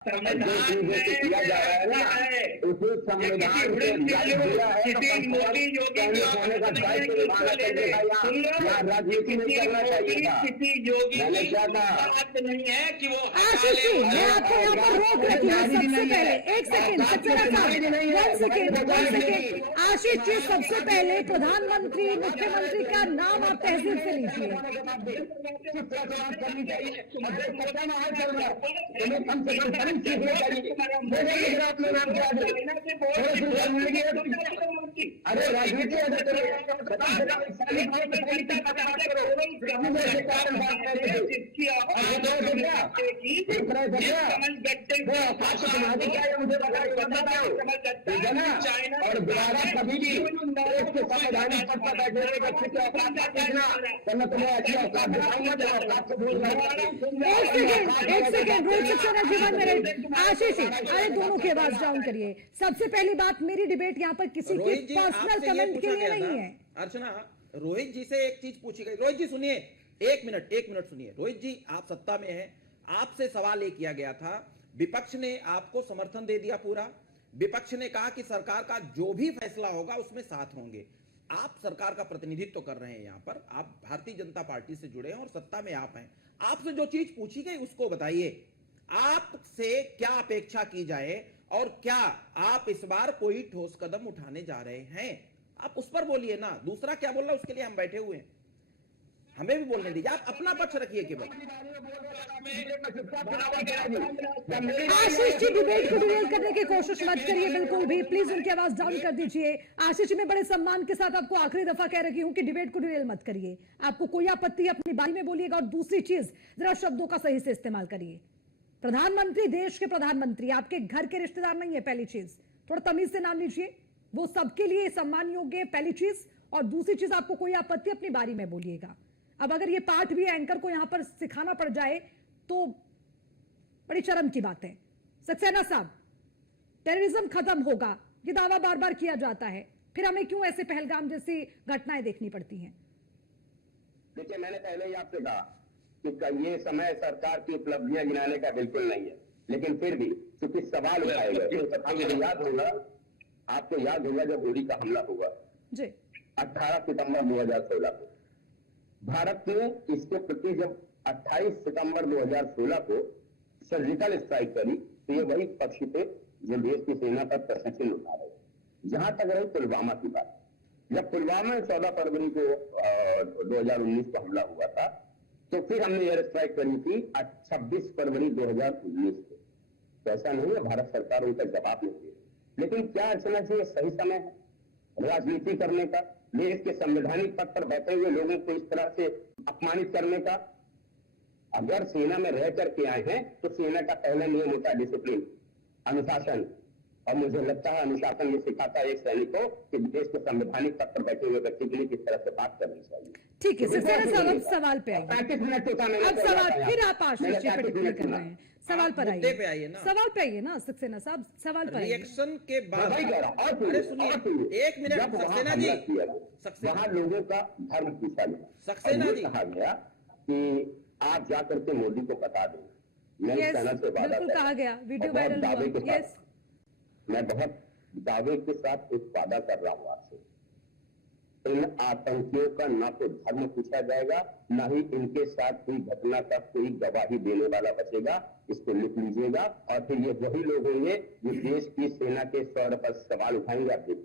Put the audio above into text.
संविधान में किया जा रहा है ना, उसी संविधान किसी मोदी योगी राजनीति नहीं करना चाहिए था। किसी योगी मैंने क्या कहा बात नहीं है कि वो आशीष जी, मैं आपको यहाँ पर रोक रही हूँ। सबसे पहले एक सेकंड, आशीष जी, सबसे पहले प्रधानमंत्री मुख्यमंत्री का नाम आप तहजीब से लीजिए। अरे राजनीति और दोबारा कभी भी इसके संवैधानिक पद पर बैठने का मैं तुम्हें अच्छी औकात दिखाऊंगा तो औकात से भूल एक सेकंड रोहित सक्सेना जी, 1 मिनट। आशीष जी, अरे दोनों की आवाज डाउन करिए। सबसे पहली बात, मेरी डिबेट यहाँ पर किसी की पर्सनल कमेंट के लिए नहीं है। अर्चना, रोहित जी से एक चीज पूछी गई। रोहित जी सुनिए, एक मिनट सुनिए। रोहित जी, आप सत्ता में हैं, आपसे सवाल ये किया गया था, विपक्ष ने आपको समर्थन दे दिया पूरा। विपक्ष ने कहा कि सरकार का जो भी फैसला होगा उसमें साथ होंगे। आप सरकार का प्रतिनिधित्व कर रहे हैं, यहां पर आप भारतीय जनता पार्टी से जुड़े हैं और सत्ता में आप हैं। आपसे जो चीज पूछी गई उसको बताइए, आपसे क्या अपेक्षा की जाए और क्या आप इस बार कोई ठोस कदम उठाने जा रहे हैं? आप उस पर बोलिए ना। दूसरा क्या बोल रहा है उसके लिए हम बैठे हुए हैं, हमें भी बोलने दीजिए। आप अपना पक्ष रखिए केवल। आशीष जी, डिबेट को डिरेल करने की कोशिश मत करिए बिल्कुल भी। प्लीज उनकी आवाज डाउन कर दीजिए। आशीष जी, मैं बड़े सम्मान के साथ आपको आखिरी दफा कह रही हूं कि डिबेट को डिरेल मत करिए। आपको कोई आपत्ति अपनी बारी में बोलिएगा। और दूसरी चीज, जरा शब्दों का सही से इस्तेमाल करिए। प्रधानमंत्री, देश के प्रधानमंत्री आपके घर के रिश्तेदार नहीं है, पहली चीज। थोड़ा तमीज से नाम लीजिए, वो सबके लिए सम्मान योग्य है, पहली चीज। और दूसरी चीज, आपको कोई आपत्ति अपनी बारी में बोलिएगा। अब अगर ये पाठ भी एंकर को यहां पर सिखाना पड़ जाए तो बड़ी शर्म की बात है। सक्सेना साहब, टेररिज्म खत्म होगा, ये दावा बार बार किया जाता है, फिर हमें क्यों ऐसे पहलगाम जैसी घटनाएं देखनी पड़ती हैं? देखिए, मैंने पहले ही आपसे कहा कि ये समय सरकार की उपलब्धियां गिनाने का बिल्कुल नहीं है, लेकिन फिर भी क्योंकि सवाल उठाए गए, आपको याद होगा जब उरी का हमला हुआ जी 18 सितंबर 2016 को, भारत ने इसके प्रति जब 28 सितंबर 2016 को सर्जिकल स्ट्राइक करी, तो ये वही पक्ष थे जो देश की सेना पर प्रश्न चिन्ह उठा रहे थे। जहां तक रही पुलवामा की बात, जब पुलवामा में 14 फरवरी को 2019 को हमला हुआ था, तो फिर हमने एयर स्ट्राइक करी थी 26 फरवरी 2019 को। तो ऐसा नहीं है भारत सरकार उनका जवाब नहीं दे, लेकिन क्या अर्चना जी, ये सही समय है राजनीति करने का, देश के संवैधानिक पद पर बैठे हुए लोगों को इस तरह से अपमानित करने का? अगर सेना में रह करके आए हैं तो सेना का पहला नियम होता है डिसिप्लिन, अनुशासन। और मुझे लगता है अनुशासन ये सिखाता है एक सैनिक को कि देश के संवैधानिक पद पर बैठे हुए व्यक्ति के लिए किस तरह से बात करनी चाहिए। ठीक है, सवाल पे आइए। 35 मिनट होता है, अब सवाल फिर आप आशीष जी पे टिप्पणी कर रहे हैं। सवाल पर आइए ना, सवाल पे आइए ना सक्सेना साहब, सवाल पर रिएक्शन के बाद। अरे सुनिए, एक मिनट सक्सेना जी, वहां लोगों का धर्म पूछा गया, सक्सेना जी कहा गया कि आप जाकर के मोदी को बता दें। मैं इस चैनल से वादा कहा गया, वीडियो वायरल हुआ। यस, मैं बहुत दावे के साथ एक वादा कर रहा हूं आपसे, इन आतंकियों का ना तो धर्म पूछा जाएगा, ना ही इनके साथ हुई घटना का कोई गवाही देने वाला बचेगा। इसको लिख लीजिएगा। और फिर ये वही लोग होंगे जो देश की सेना के स्तर पर सवाल उठाएंगे। आप देखिए,